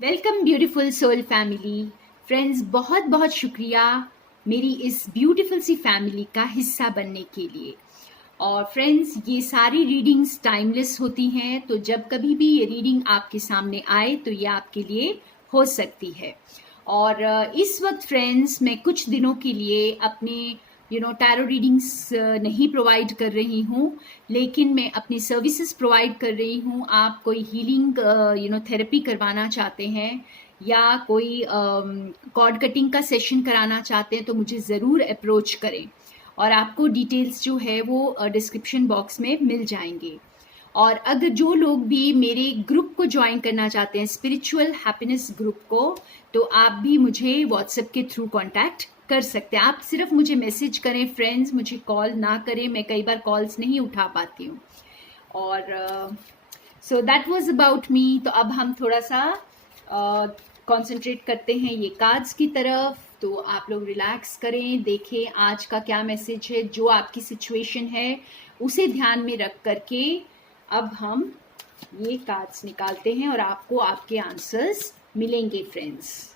Welcome beautiful soul family friends, बहुत बहुत शुक्रिया मेरी इस ब्यूटीफुल सी फैमिली का हिस्सा बनने के लिए। और फ्रेंड्स, ये सारी रीडिंग्स टाइमलेस होती हैं, तो जब कभी भी ये रीडिंग आपके सामने आए तो ये आपके लिए हो सकती है। और इस वक्त फ्रेंड्स, मैं कुछ दिनों के लिए अपने टैरो रीडिंग्स नहीं प्रोवाइड कर रही हूँ, लेकिन मैं अपनी सर्विसेज प्रोवाइड कर रही हूँ। आप कोई हीलिंग थेरेपी करवाना चाहते हैं या कोई कॉर्ड कटिंग का सेशन कराना चाहते हैं तो मुझे ज़रूर अप्रोच करें। और आपको डिटेल्स जो है वो डिस्क्रिप्शन बॉक्स में मिल जाएंगे। और अगर जो लोग भी मेरे ग्रुप को ज्वाइन करना चाहते हैं, स्पिरिचुअल हैप्पीनेस ग्रुप को, तो आप भी मुझे व्हाट्सएप के थ्रू कांटेक्ट कर सकते हैं। आप सिर्फ मुझे मैसेज करें फ्रेंड्स, मुझे कॉल ना करें, मैं कई बार कॉल्स नहीं उठा पाती हूँ। और so that was about me. तो अब हम थोड़ा सा कंसंट्रेट करते हैं ये कार्ड्स की तरफ। तो आप लोग रिलैक्स करें, देखें आज का क्या मैसेज है, जो आपकी सिचुएशन है उसे ध्यान में रख करके अब हम ये कार्ड्स निकालते हैं और आपको आपके आंसर्स मिलेंगे फ्रेंड्स।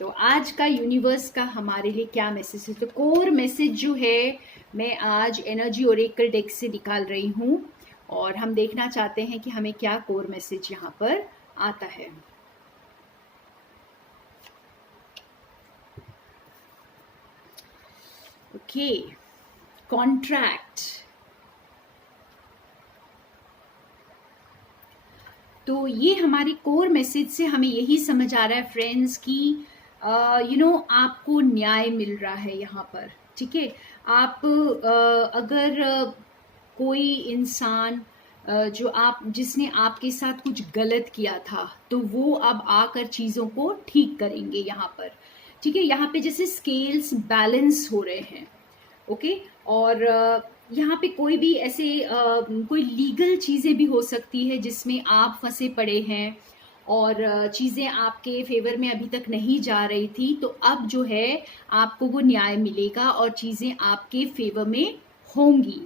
तो आज का यूनिवर्स का हमारे लिए क्या मैसेज है? तो कोर मैसेज जो है मैं आज एनर्जी ओरेकल डेक से निकाल रही हूँ और हम देखना चाहते हैं कि हमें क्या कोर मैसेज यहाँ पर आता है। Okay, contract. तो ये हमारे कोर मैसेज से हमें यही समझ आ रहा है फ्रेंड्स कि आपको न्याय मिल रहा है यहाँ पर। ठीक है, आप अगर कोई इंसान जिसने आपके साथ कुछ गलत किया था तो वो अब आकर चीज़ों को ठीक करेंगे यहाँ पर। ठीक है, यहाँ पे जैसे स्केल्स बैलेंस हो रहे हैं। ओके, और यहाँ पे कोई भी ऐसे कोई लीगल चीज़ें भी हो सकती है जिसमें आप फंसे पड़े हैं और चीज़ें आपके फेवर में अभी तक नहीं जा रही थी, तो अब जो है आपको वो न्याय मिलेगा और चीज़ें आपके फेवर में होंगी।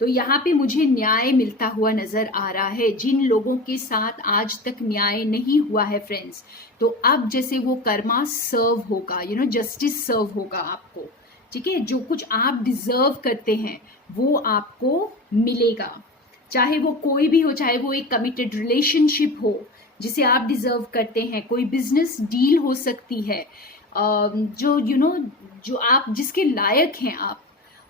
तो यहाँ पे मुझे न्याय मिलता हुआ नज़र आ रहा है। जिन लोगों के साथ आज तक न्याय नहीं हुआ है फ्रेंड्स, तो अब जैसे वो कर्मा सर्व होगा, जस्टिस सर्व होगा आपको। ठीक है, जो कुछ आप डिजर्व करते हैं वो आपको मिलेगा, चाहे वो कोई भी हो, चाहे वो एक कमिटेड रिलेशनशिप हो जिसे आप डिजर्व करते हैं, कोई बिजनेस डील हो सकती है जो जो आप जिसके लायक हैं आप,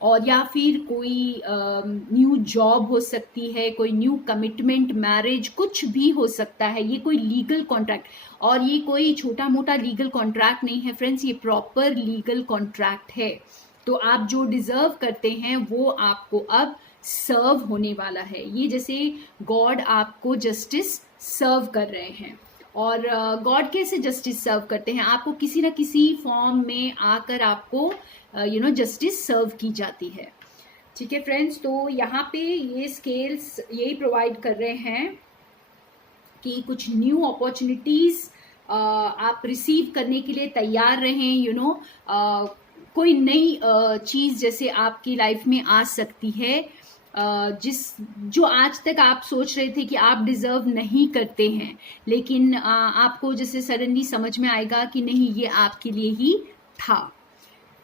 और या फिर कोई न्यू जॉब हो सकती है, कोई न्यू कमिटमेंट, मैरिज, कुछ भी हो सकता है। ये कोई लीगल कॉन्ट्रैक्ट, और ये कोई छोटा मोटा लीगल कॉन्ट्रैक्ट नहीं है फ्रेंड्स, ये प्रॉपर लीगल कॉन्ट्रैक्ट है। तो आप जो डिजर्व करते हैं वो आपको अब सर्व होने वाला है। ये जैसे गॉड आपको जस्टिस सर्व कर रहे हैं। और गॉड कैसे जस्टिस सर्व करते हैं? आपको किसी ना किसी फॉर्म में आकर आपको जस्टिस सर्व की जाती है। ठीक है फ्रेंड्स, तो यहाँ पे ये स्केल्स यही प्रोवाइड कर रहे हैं कि कुछ न्यू अपॉर्चुनिटीज आप रिसीव करने के लिए तैयार रहें। कोई नई चीज जैसे आपकी लाइफ में आ सकती है जो आज तक आप सोच रहे थे कि आप डिजर्व नहीं करते हैं, लेकिन आपको जैसे सडनली समझ में आएगा कि नहीं, ये आपके लिए ही था।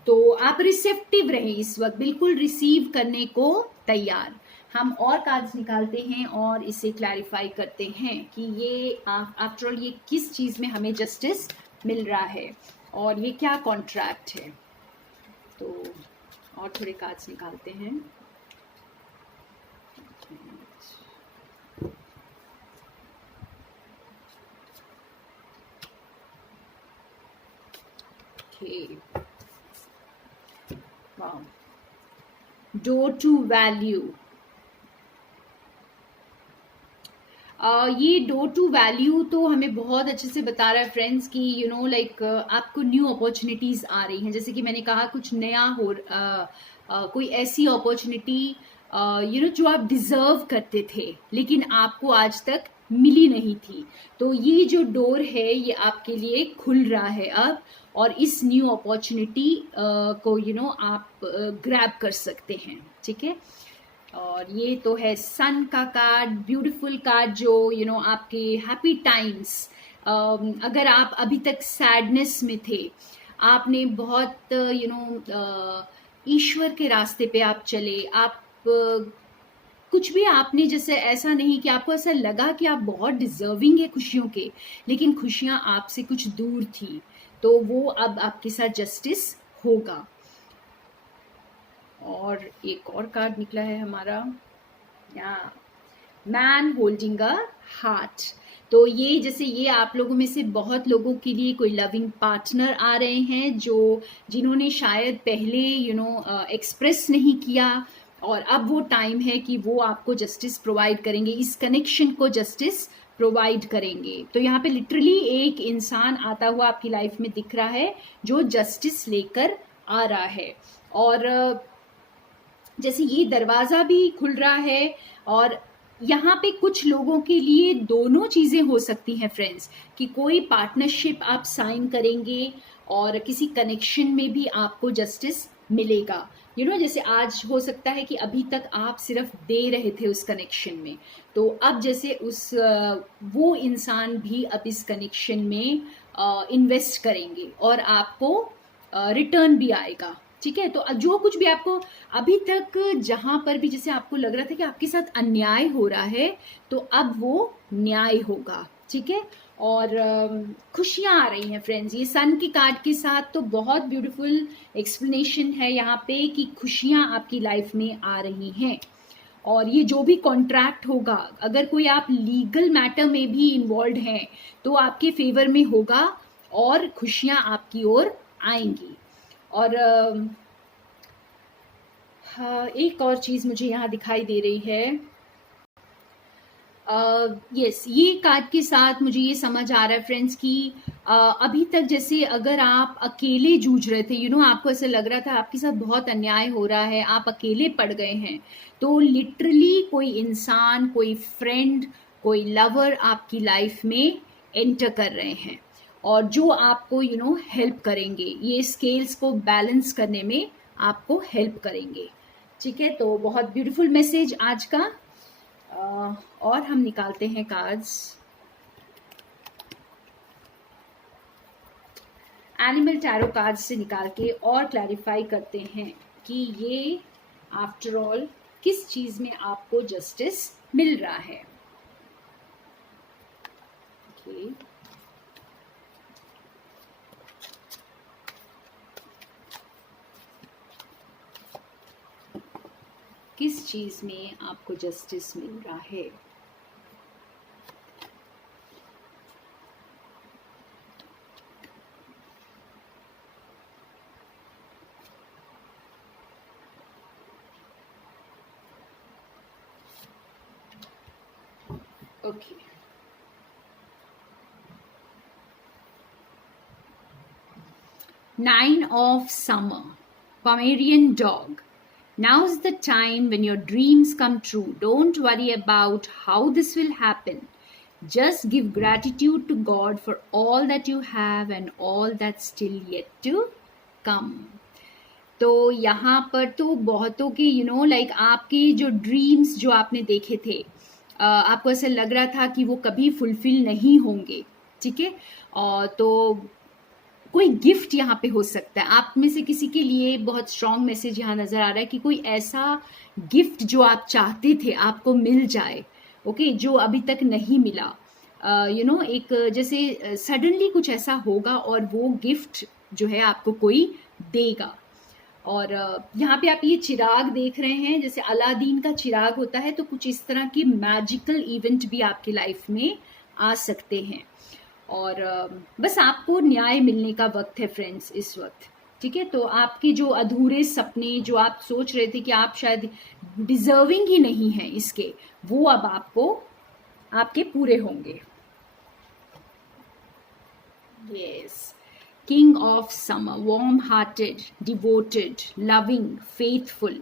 तो आप रिसेप्टिव रहें इस वक्त, बिल्कुल रिसीव करने को तैयार। हम और कार्ड्स निकालते हैं और इसे क्लैरिफाई करते हैं कि ये आफ्टर ऑल ये किस चीज में हमें जस्टिस मिल रहा है और ये क्या कॉन्ट्रैक्ट है। तो और थोड़े कार्ड्स निकालते हैं। Okay. Wow. Door to value. ये डोर टू वैल्यू तो हमें बहुत अच्छे से बता रहा है फ्रेंड्स कि लाइक आपको न्यू अपॉर्चुनिटीज आ रही हैं। जैसे कि मैंने कहा, कुछ नया हो कोई ऐसी अपॉर्चुनिटी जो आप डिजर्व करते थे लेकिन आपको आज तक मिली नहीं थी। तो ये जो डोर है ये आपके लिए खुल रहा है अब, और इस न्यू अपॉर्चुनिटी को आप ग्रैब कर सकते हैं। ठीक है, और ये तो है सन का कार्ड, ब्यूटीफुल कार्ड जो आपके हैप्पी टाइम्स अगर आप अभी तक सैडनेस में थे, आपने बहुत ईश्वर के रास्ते पे आप चले, आप कुछ भी आपने जैसे ऐसा नहीं कि आपको ऐसा लगा कि आप बहुत डिजर्विंग है खुशियों के, लेकिन खुशियां आपसे कुछ दूर थी, तो वो अब आपके साथ जस्टिस होगा। और एक और कार्ड निकला है हमारा, या मैन होल्डिंग अ हार्ट। तो ये जैसे ये आप लोगों में से बहुत लोगों के लिए कोई लविंग पार्टनर आ रहे हैं जो जिन्होंने शायद पहले एक्सप्रेस नहीं किया, और अब वो टाइम है कि वो आपको जस्टिस प्रोवाइड करेंगे, इस कनेक्शन को जस्टिस प्रोवाइड करेंगे। तो यहाँ पे लिटरली एक इंसान आता हुआ आपकी लाइफ में दिख रहा है जो जस्टिस लेकर आ रहा है। और जैसे ये दरवाजा भी खुल रहा है, और यहाँ पे कुछ लोगों के लिए दोनों चीजें हो सकती हैं फ्रेंड्स, कि कोई पार्टनरशिप आप साइन करेंगे और किसी कनेक्शन में भी आपको जस्टिस मिलेगा। जैसे आज हो सकता है कि अभी तक आप सिर्फ दे रहे थे उस कनेक्शन में, तो अब जैसे वो इंसान भी अब इस कनेक्शन में इन्वेस्ट करेंगे और आपको रिटर्न भी आएगा। ठीक है, तो जो कुछ भी आपको अभी तक जहां पर भी जैसे आपको लग रहा था कि आपके साथ अन्याय हो रहा है, तो अब वो न्याय होगा। ठीक है, और खुशियां आ रही हैं फ्रेंड्स। ये सन की कार्ड के साथ तो बहुत ब्यूटीफुल एक्सप्लेनेशन है यहाँ पे कि खुशियां आपकी लाइफ में आ रही हैं। और ये जो भी कॉन्ट्रैक्ट होगा, अगर कोई आप लीगल मैटर में भी इन्वॉल्व हैं, तो आपके फेवर में होगा और खुशियां आपकी ओर आएंगी। और एक और चीज मुझे यहाँ दिखाई दे रही है। यस, ये कार्ड के साथ मुझे ये समझ आ रहा है फ्रेंड्स कि अभी तक जैसे अगर आप अकेले जूझ रहे थे, आपको ऐसा लग रहा था आपके साथ बहुत अन्याय हो रहा है, आप अकेले पड़ गए हैं, तो लिटरली कोई इंसान, कोई फ्रेंड, कोई लवर आपकी लाइफ में एंटर कर रहे हैं, और जो आपको हेल्प करेंगे, ये स्केल्स को बैलेंस करने में आपको हेल्प करेंगे। ठीक है, तो बहुत ब्यूटीफुल मैसेज आज का। और हम निकालते हैं कार्ड्स एनिमल टैरो कार्ड्स से निकाल के, और क्लैरिफाई करते हैं कि ये आफ्टर ऑल किस चीज में आपको जस्टिस मिल रहा है। ओके, किस चीज में आपको जस्टिस मिल रहा है। Okay, nine of summer, Pomeranian dog. Now's the time when your dreams come true. Don't worry about how this will happen. Just give gratitude to God for all that you have and all that's still yet to come. तो यहाँ पर तो बहुतों के like आपके जो dreams जो आपने देखे थे, आपको ऐसा लग रहा था कि वो कभी फुलफिल नहीं होंगे। ठीक है, तो कोई गिफ्ट यहाँ पे हो सकता है, आप में से किसी के लिए बहुत स्ट्रॉन्ग मैसेज यहाँ नजर आ रहा है कि कोई ऐसा गिफ्ट जो आप चाहते थे आपको मिल जाए। ओके, जो अभी तक नहीं मिला, एक जैसे सडनली कुछ ऐसा होगा और वो गिफ्ट जो है आपको कोई देगा। और यहाँ पे आप ये चिराग देख रहे हैं, जैसे अलादीन का चिराग होता है, तो कुछ इस तरह की मैजिकल इवेंट भी आपकी लाइफ में आ सकते हैं। और बस आपको न्याय मिलने का वक्त है फ्रेंड्स इस वक्त। ठीक है, तो आपके जो अधूरे सपने, जो आप सोच रहे थे कि आप शायद डिजर्विंग ही नहीं हैं इसके, वो अब आपके पूरे होंगे। Yes, King of Summer, warm-hearted, devoted, loving, faithful.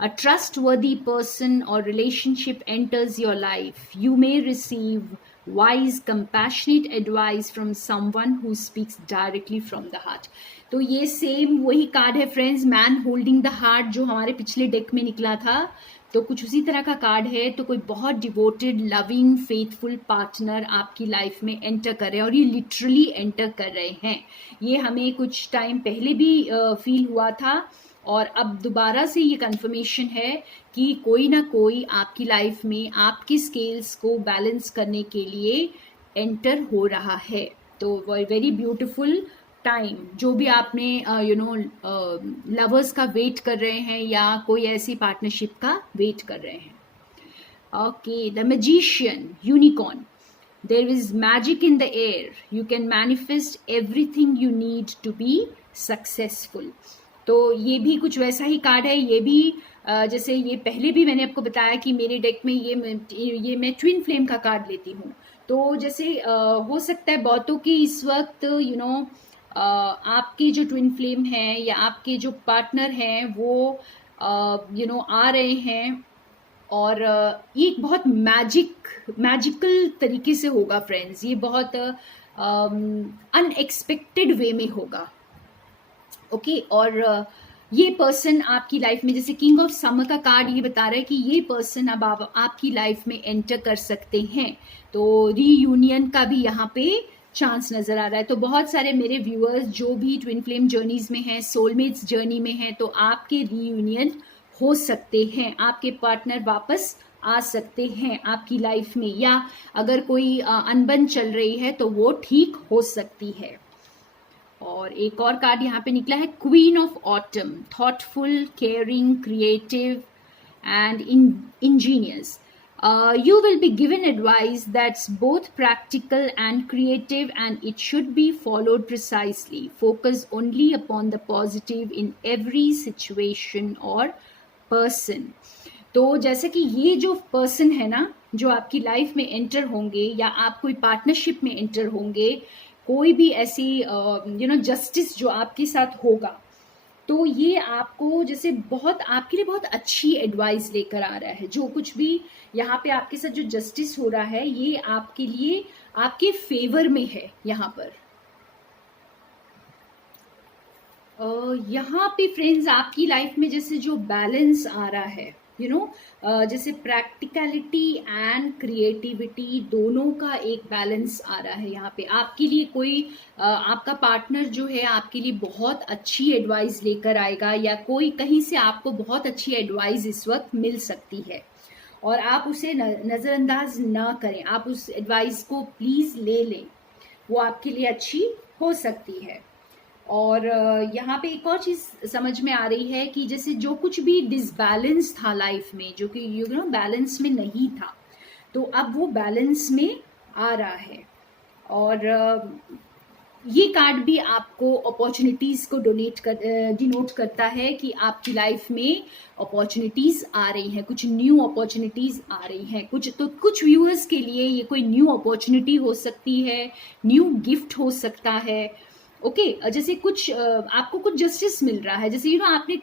A trustworthy person or relationship enters your life. You may receive wise compassionate advice from someone who speaks directly from the heart. तो ये सेम वही card है friends, man holding the heart, जो हमारे पिछले deck में निकला था। तो कुछ उसी तरह का कार्ड है। तो कोई बहुत डिवोटेड लविंग फेथफुल पार्टनर आपकी लाइफ में एंटर कर रहे हैं, और ये लिटरली एंटर कर रहे हैं। ये हमें कुछ टाइम पहले भी फील हुआ था, और अब दोबारा से ये कंफर्मेशन है कि कोई ना कोई आपकी लाइफ में आपके स्केल्स को बैलेंस करने के लिए एंटर हो रहा है। तो वेरी ब्यूटिफुल टाइम, जो भी आपने लवर्स का वेट कर रहे हैं या कोई ऐसी पार्टनरशिप का वेट कर रहे हैं। Okay, the magician, unicorn, there is magic in the air, you can manifest everything you need to be successful। तो ये भी कुछ वैसा ही कार्ड है। ये भी जैसे ये पहले भी मैंने आपको बताया कि मेरे डेक में ये मैं ट्विन फ्लेम का कार्ड लेती हूँ। तो जैसे हो सकता है बहुतों की इस वक्त आपके जो ट्विन फ्लेम हैं या आपके जो पार्टनर हैं वो आ रहे हैं, और ये एक बहुत मैजिकल तरीके से होगा फ्रेंड्स। ये बहुत अनएक्सपेक्टेड वे में होगा। ओके, और ये पर्सन आपकी लाइफ में, जैसे किंग ऑफ समर का कार्ड ये बता रहा है कि ये पर्सन अब आपकी लाइफ में एंटर कर सकते हैं। तो रीयूनियन का भी यहाँ पे चांस नजर आ रहा है। तो बहुत सारे मेरे व्यूअर्स जो भी ट्विन फ्लेम जर्नीज में हैं, सोलमेट्स जर्नी में हैं, तो आपके रीयूनियन हो सकते हैं, आपके पार्टनर वापस आ सकते हैं आपकी लाइफ में, या अगर कोई अनबन चल रही है तो वो ठीक हो सकती है। और एक और कार्ड यहाँ पे निकला है, queen of autumn, thoughtful, caring, creative and Angénieux. You will be given advice that's both practical and creative, and it should be followed precisely. Focus only upon the positive in every situation or person. तो जैसे कि ये जो person है ना, जो आपकी life में एंटर होंगे या आप कोई पार्टनरशिप में एंटर होंगे, कोई भी ऐसी जस्टिस जो आपके साथ होगा, तो ये आपको जैसे बहुत आपके लिए बहुत अच्छी एडवाइस लेकर आ रहा है। जो कुछ भी यहाँ पे आपके साथ जो जस्टिस हो रहा है, ये आपके लिए आपके फेवर में है। यहाँ पर यहाँ पे फ्रेंड्स आपकी लाइफ में जैसे जो बैलेंस आ रहा है, जैसे प्रैक्टिकलिटी एंड क्रिएटिविटी दोनों का एक बैलेंस आ रहा है। यहाँ पे आपके लिए कोई आपका पार्टनर जो है आपके लिए बहुत अच्छी एडवाइस लेकर आएगा, या कोई कहीं से आपको बहुत अच्छी एडवाइस इस वक्त मिल सकती है, और आप उसे नज़रअंदाज ना करें। आप उस एडवाइस को प्लीज़ ले लें, वो आपके लिए अच्छी हो सकती है। और यहाँ पे एक और चीज़ समझ में आ रही है कि जैसे जो कुछ भी डिसबैलेंस था लाइफ में, जो कि बैलेंस में नहीं था, तो अब वो बैलेंस में आ रहा है। और ये कार्ड भी आपको अपॉर्चुनिटीज़ को डिनोट करता है कि आपकी लाइफ में अपॉर्चुनिटीज़ आ रही हैं, कुछ न्यू अपॉर्चुनिटीज़ आ रही हैं। कुछ व्यूअर्स के लिए ये कोई न्यू अपॉर्चुनिटी हो सकती है, न्यू गिफ्ट हो सकता है। ओके, जैसे कुछ आपको कुछ जस्टिस मिल रहा है, जैसे आपने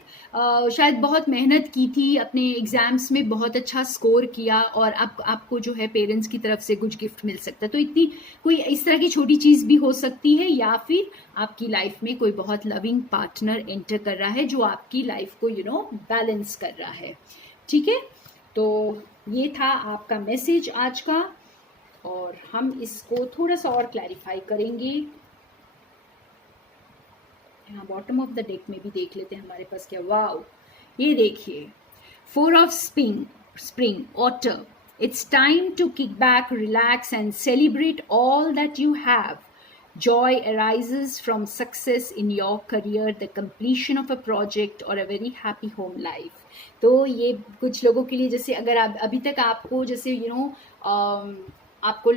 शायद बहुत मेहनत की थी, अपने एग्जाम्स में बहुत अच्छा स्कोर किया, और अब आपको जो है पेरेंट्स की तरफ से कुछ गिफ्ट मिल सकता है। तो इतनी कोई इस तरह की छोटी चीज़ भी हो सकती है, या फिर आपकी लाइफ में कोई बहुत लविंग पार्टनर एंटर कर रहा है जो आपकी लाइफ को बैलेंस कर रहा है। ठीक है, तो ये था आपका मैसेज आज का, और हम इसको थोड़ा सा और क्लैरिफाई करेंगे। यहाँ बॉटम ऑफ द डेक में भी देख लेते हैं हमारे पास क्या। वाओ, ये देखिए, 4 of spring, author, it's time to kick back, relax and celebrate all that you have. Joy arises from success in your career, the completion of a project or a very happy home life. तो ये कुछ लोगों के लिए, जैसे अगर आप अभी तक आपको जैसे आपको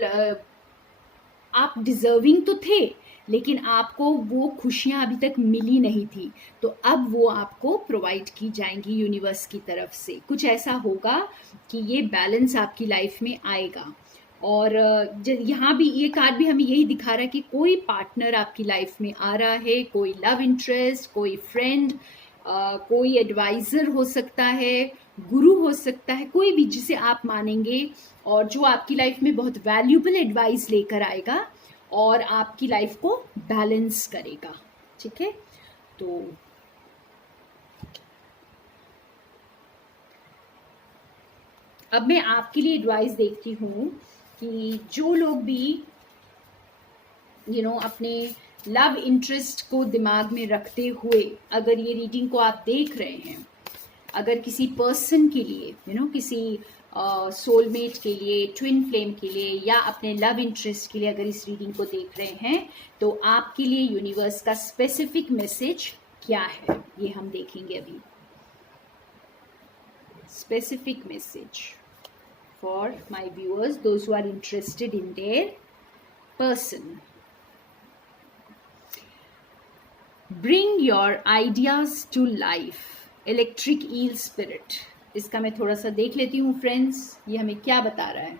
आप डिजर्विंग तो थे, लेकिन आपको वो खुशियाँ अभी तक मिली नहीं थी, तो अब वो आपको प्रोवाइड की जाएंगी यूनिवर्स की तरफ से। कुछ ऐसा होगा कि ये बैलेंस आपकी लाइफ में आएगा। और यहाँ भी ये कार्ड भी हमें यही दिखा रहा है कि कोई पार्टनर आपकी लाइफ में आ रहा है, कोई लव इंटरेस्ट, कोई फ्रेंड, कोई एडवाइज़र हो सकता है, गुरु हो सकता है, कोई भी जिसे आप मानेंगे और जो आपकी लाइफ में बहुत वैल्यूबल एडवाइस लेकर आएगा और आपकी लाइफ को बैलेंस करेगा। ठीक है, तो अब मैं आपके लिए एडवाइस देखती हूँ कि जो लोग भी अपने लव इंटरेस्ट को दिमाग में रखते हुए अगर ये रीडिंग को आप देख रहे हैं, अगर किसी पर्सन के लिए किसी सोलमेट के लिए, ट्विन फ्लेम के लिए या अपने लव इंटरेस्ट के लिए अगर इस रीडिंग को देख रहे हैं, तो आपके लिए यूनिवर्स का स्पेसिफिक मैसेज क्या है ये हम देखेंगे अभी। Specific message for my viewers, those who are interested in their person. Bring your ideas to life. Electric eel spirit. इसका मैं थोड़ा सा देख लेती हूँ फ्रेंड्स, ये हमें क्या बता रहा है।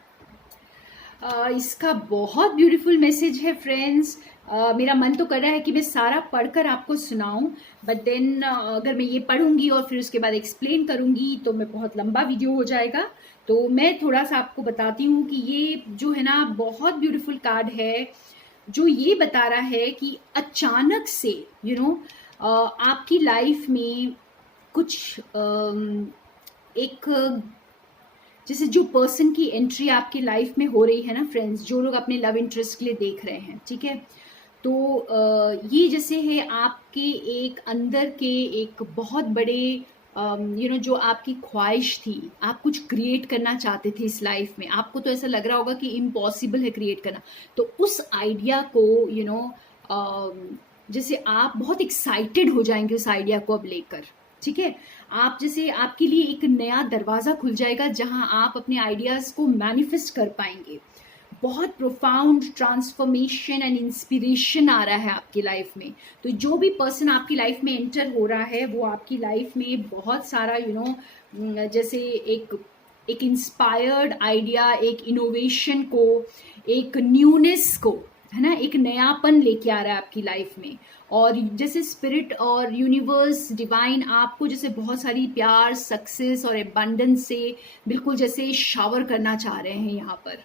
इसका बहुत ब्यूटीफुल मैसेज है फ्रेंड्स। मेरा मन तो कर रहा है कि मैं सारा पढ़कर आपको सुनाऊं, बट देन अगर मैं ये पढ़ूंगी और फिर उसके बाद एक्सप्लेन करूंगी तो मैं बहुत लंबा वीडियो हो जाएगा। तो मैं थोड़ा सा आपको बताती हूँ कि ये जो है ना बहुत ब्यूटीफुल कार्ड है, जो ये बता रहा है कि अचानक से आपकी लाइफ में कुछ एक जैसे जो पर्सन की एंट्री आपकी लाइफ में हो रही है ना फ्रेंड्स, जो लोग अपने लव इंटरेस्ट के लिए देख रहे हैं, ठीक है, तो ये जैसे है आपके एक अंदर के एक बहुत बड़े जो आपकी ख्वाहिश थी, आप कुछ क्रिएट करना चाहते थे इस लाइफ में, आपको तो ऐसा लग रहा होगा कि इम्पॉसिबल है क्रिएट करना, तो उस आइडिया को जैसे आप बहुत एक्साइटेड हो जाएंगे उस आइडिया को अब लेकर। ठीक है, आप जैसे आपके लिए एक नया दरवाज़ा खुल जाएगा जहां आप अपने आइडियाज़ को मैनिफेस्ट कर पाएंगे। बहुत प्रोफाउंड ट्रांसफॉर्मेशन एंड इंस्पिरेशन आ रहा है आपकी लाइफ में। तो जो भी पर्सन आपकी लाइफ में एंटर हो रहा है वो आपकी लाइफ में बहुत सारा जैसे एक इंस्पायर्ड आइडिया, एक इनोवेशन को, एक न्यूनेस को, है ना, एक नयापन लेके आ रहा है आपकी लाइफ में। और जैसे स्पिरिट और यूनिवर्स डिवाइन आपको जैसे बहुत सारी प्यार, सक्सेस और एबंडेंस से बिल्कुल जैसे शावर करना चाह रहे हैं यहाँ पर।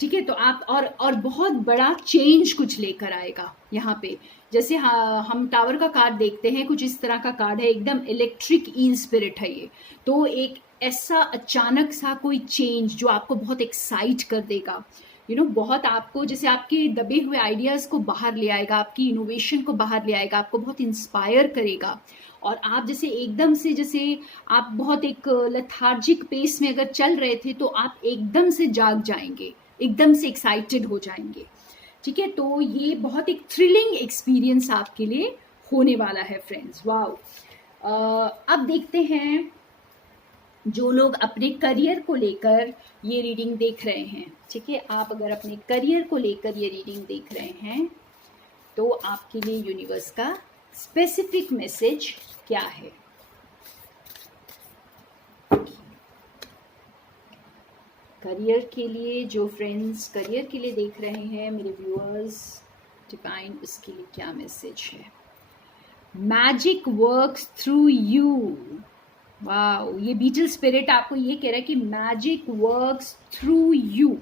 ठीक है, तो आप और बहुत बड़ा चेंज कुछ लेकर आएगा यहाँ पे। जैसे हम टावर का कार्ड देखते हैं, कुछ इस तरह का कार्ड है, एकदम इलेक्ट्रिक ईल स्पिरिट है ये। तो एक ऐसा अचानक सा कोई चेंज जो आपको बहुत एक्साइट कर देगा, बहुत आपको जैसे आपके दबे हुए आइडियाज़ को बाहर ले आएगा, आपकी इनोवेशन को बाहर ले आएगा, आपको बहुत इंस्पायर करेगा। और आप जैसे एकदम से जैसे आप बहुत एक लेथार्जिक पेस में अगर चल रहे थे तो आप एकदम से जाग जाएंगे, एकदम से एक्साइटेड हो जाएंगे। ठीक है, तो ये बहुत एक थ्रिलिंग एक्सपीरियंस आपके लिए होने वाला है फ्रेंड्स। वाओ। अब देखते हैं जो लोग अपने करियर को लेकर ये रीडिंग देख रहे हैं। ठीक है, आप अगर अपने करियर को लेकर ये रीडिंग देख रहे हैं तो आपके लिए यूनिवर्स का स्पेसिफिक मैसेज क्या है। करियर के लिए जो फ्रेंड्स करियर के लिए देख रहे हैं मेरे व्यूअर्स, डिवाइन उसके लिए क्या मैसेज है। Magic works through you. Wow, ये बीटल स्पिरिट आपको ये कह रहा है कि मैजिक वर्क्स थ्रू यू।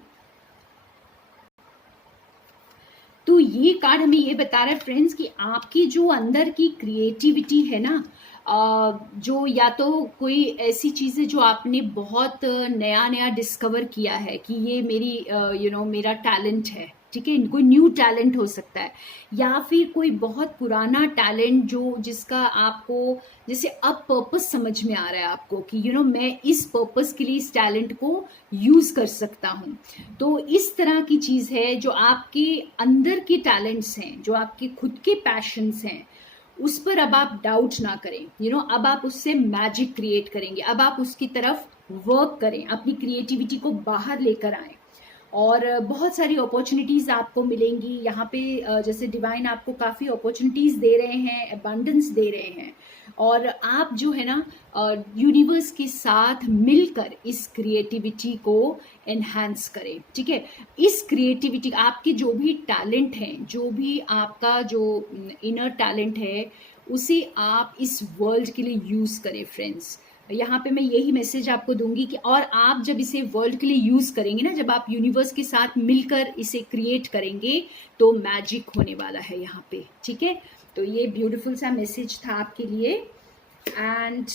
तो ये कार्ड हमें ये बता रहा है फ्रेंड्स कि आपकी जो अंदर की क्रिएटिविटी है ना, जो या तो कोई ऐसी चीज़ें जो आपने बहुत नया नया डिस्कवर किया है कि ये मेरी मेरा टैलेंट है। ठीक है, कोई न्यू टैलेंट हो सकता है, या फिर कोई बहुत पुराना टैलेंट जो जिसका आपको जैसे अब पर्पस समझ में आ रहा है आपको कि मैं इस पर्पस के लिए इस टैलेंट को यूज़ कर सकता हूँ। तो इस तरह की चीज़ है जो आपके अंदर के टैलेंट्स हैं, जो आपके खुद के पैशंस हैं, उस पर अब आप डाउट ना करें। अब आप उससे मैजिक क्रिएट करेंगे, अब आप उसकी तरफ वर्क करें, अपनी क्रिएटिविटी को बाहर लेकर आएं और बहुत सारी अपॉर्चुनिटीज़ आपको मिलेंगी यहाँ पे। जैसे डिवाइन आपको काफ़ी अपॉर्चुनिटीज़ दे रहे हैं, अबंडेंस दे रहे हैं, और आप जो है ना यूनिवर्स के साथ मिलकर इस क्रिएटिविटी को एनहांस करें, ठीक है। इस क्रिएटिविटी, आपके जो भी टैलेंट हैं, जो भी आपका जो इनर टैलेंट है, उसे आप इस वर्ल्ड के लिए यूज़ करें फ्रेंड्स। यहाँ पे मैं यही मैसेज आपको दूंगी कि और आप जब इसे वर्ल्ड के लिए यूज़ करेंगे ना, जब आप यूनिवर्स के साथ मिलकर इसे क्रिएट करेंगे, तो मैजिक होने वाला है यहाँ पे, ठीक है। तो ये ब्यूटीफुल सा मैसेज था आपके लिए। एंड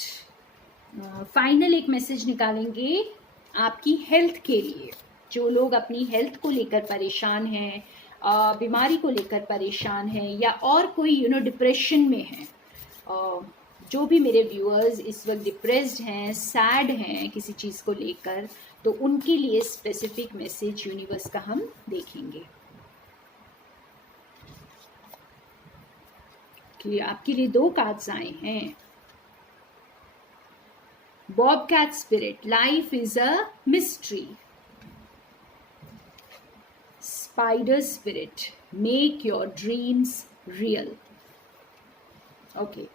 फाइनल एक मैसेज निकालेंगे आपकी हेल्थ के लिए। जो लोग अपनी हेल्थ को लेकर परेशान हैं, बीमारी को लेकर परेशान हैं, या और कोई डिप्रेशन में है, जो भी मेरे व्यूअर्स इस वक्त डिप्रेस्ड हैं, सैड हैं किसी चीज़ को लेकर, तो उनके लिए स्पेसिफिक मैसेज यूनिवर्स का हम देखेंगे कि आपके लिए 2 कार्ड्स आए हैं। Bobcat spirit, life is a mystery. Spider spirit, make your dreams real. Okay,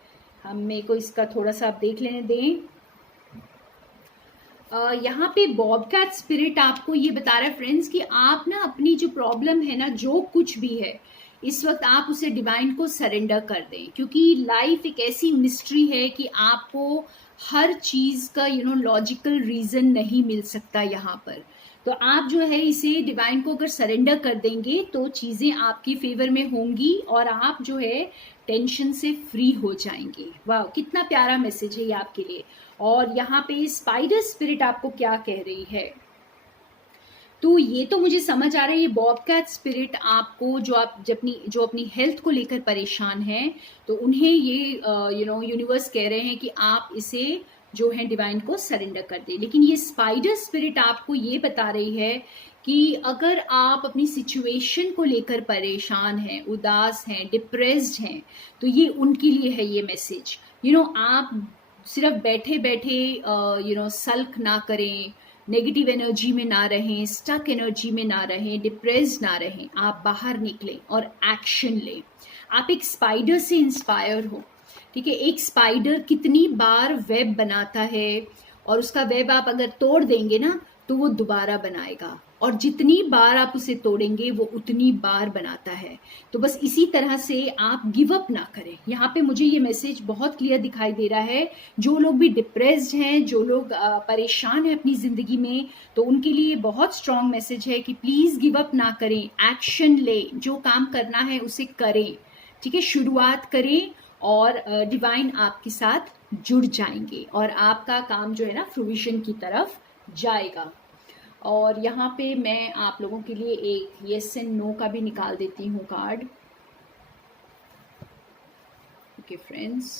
हम मेरे को इसका थोड़ा सा आप देख लेने दें। यहाँ पे बॉबकैट स्पिरिट आपको ये बता रहा है फ्रेंड्स कि आप ना अपनी जो प्रॉब्लम है ना, जो कुछ भी है इस वक्त, आप उसे डिवाइन को सरेंडर कर दें, क्योंकि लाइफ एक ऐसी मिस्ट्री है कि आपको हर चीज़ का लॉजिकल रीज़न नहीं मिल सकता यहाँ पर। तो आप जो है इसे डिवाइन को अगर सरेंडर कर देंगे तो चीज़ें आपकी फेवर में होंगी और आप जो है टेंशन से फ्री हो जाएंगे। वाह, कितना प्यारा मैसेज है ये आपके लिए। और यहाँ पे स्पाइडर स्पिरिट आपको क्या कह रही है, तो ये तो मुझे समझ आ रहा है, ये बॉबकैट स्पिरिट आपको जो अपनी हेल्थ को लेकर परेशान है, तो उन्हें ये यूनिवर्स कह रहे हैं कि आप इसे जो है डिवाइन को सरेंडर कर दे। लेकिन ये स्पाइडर स्पिरिट आपको ये बता रही है कि अगर आप अपनी सिचुएशन को लेकर परेशान हैं, उदास हैं, डिप्रेस्ड हैं, तो ये उनके लिए है ये मैसेज। आप सिर्फ बैठे बैठे सल्क ना करें, नेगेटिव एनर्जी में ना रहें, स्टक एनर्जी में ना रहें, डिप्रेस्ड ना रहें। आप बाहर निकलें और एक्शन लें। आप एक स्पाइडर से इंस्पायर हो, ठीक है। एक स्पाइडर कितनी बार वेब बनाता है, और उसका वेब आप अगर तोड़ देंगे ना तो वो दोबारा बनाएगा, और जितनी बार आप उसे तोड़ेंगे वो उतनी बार बनाता है। तो बस इसी तरह से आप गिव अप ना करें। यहाँ पे मुझे ये मैसेज बहुत क्लियर दिखाई दे रहा है। जो लोग भी डिप्रेस्ड हैं, जो लोग परेशान हैं अपनी ज़िंदगी में, तो उनके लिए बहुत स्ट्रॉन्ग मैसेज है कि प्लीज़ गिव अप ना करें, एक्शन लें, जो काम करना है उसे करें, ठीक है। शुरुआत करें और डिवाइन आपके साथ जुड़ जाएंगे और आपका काम जो है ना फ्रूविशन की तरफ जाएगा। और यहाँ पे मैं आप लोगों के लिए एक येस एंड नो का भी निकाल देती हूँ कार्ड। ओके फ्रेंड्स,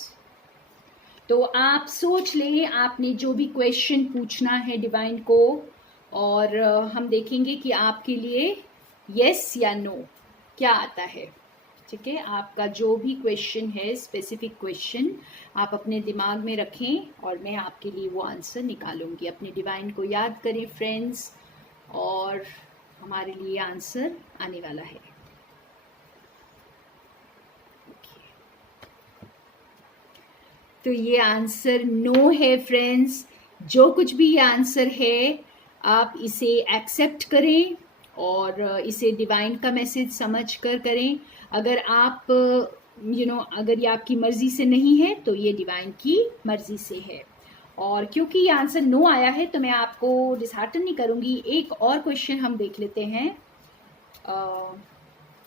तो आप सोच लें आपने जो भी क्वेश्चन पूछना है डिवाइन को, और हम देखेंगे कि आपके लिए येस या नो क्या आता है, ठीक है। आपका जो भी क्वेश्चन है, स्पेसिफिक क्वेश्चन, आप अपने दिमाग में रखें और मैं आपके लिए वो आंसर निकालूंगी। अपने डिवाइन को याद करें फ्रेंड्स, और हमारे लिए आंसर आने वाला है। तो ये आंसर नो है फ्रेंड्स। जो कुछ भी ये आंसर है, आप इसे एक्सेप्ट करें और इसे डिवाइन का मैसेज समझ कर करें। अगर आप अगर ये आपकी मर्जी से नहीं है तो ये डिवाइन की मर्जी से है। और क्योंकि ये आंसर नो आया है तो मैं आपको डिसहार्टन नहीं करूंगी। एक और क्वेश्चन हम देख लेते हैं।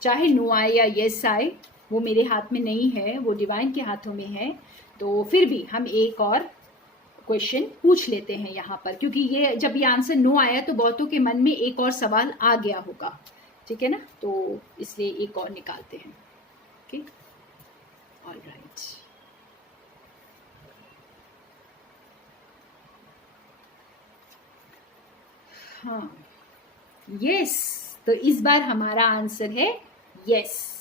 चाहे नो आए या येस आए, वो मेरे हाथ में नहीं है, वो डिवाइन के हाथों में है। तो फिर भी हम एक और क्वेश्चन पूछ लेते हैं यहाँ पर, क्योंकि ये जब ये आंसर नो आया तो बहुतों के मन में एक और सवाल आ गया होगा, ठीक है ना। तो इसलिए एक और निकालते हैं। Okay, alright. हाँ, यस, तो इस बार हमारा आंसर है यस।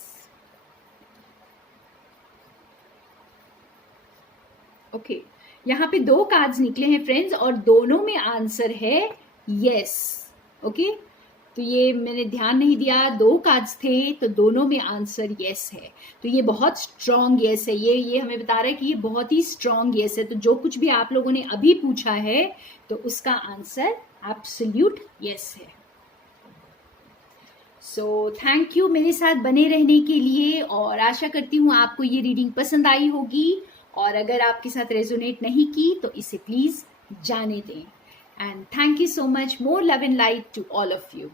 ओके, यहाँ पे 2 कार्ड्स निकले हैं फ्रेंड्स और दोनों में आंसर है यस। ओके, तो ये मैंने ध्यान नहीं दिया, 2 कार्ड्स थे तो दोनों में आंसर यस है। तो ये बहुत स्ट्रॉन्ग यस है, ये हमें बता रहा है कि ये बहुत ही स्ट्रॉन्ग यस है। तो जो कुछ भी आप लोगों ने अभी पूछा है तो उसका आंसर एब्सोल्यूट यस है। सो थैंक यू मेरे साथ बने रहने के लिए, और आशा करती हूँ आपको ये रीडिंग पसंद आई होगी, और अगर आपके साथ रेजोनेट नहीं की तो इसे प्लीज जाने दें। And thank you so much, more love and light to all of you.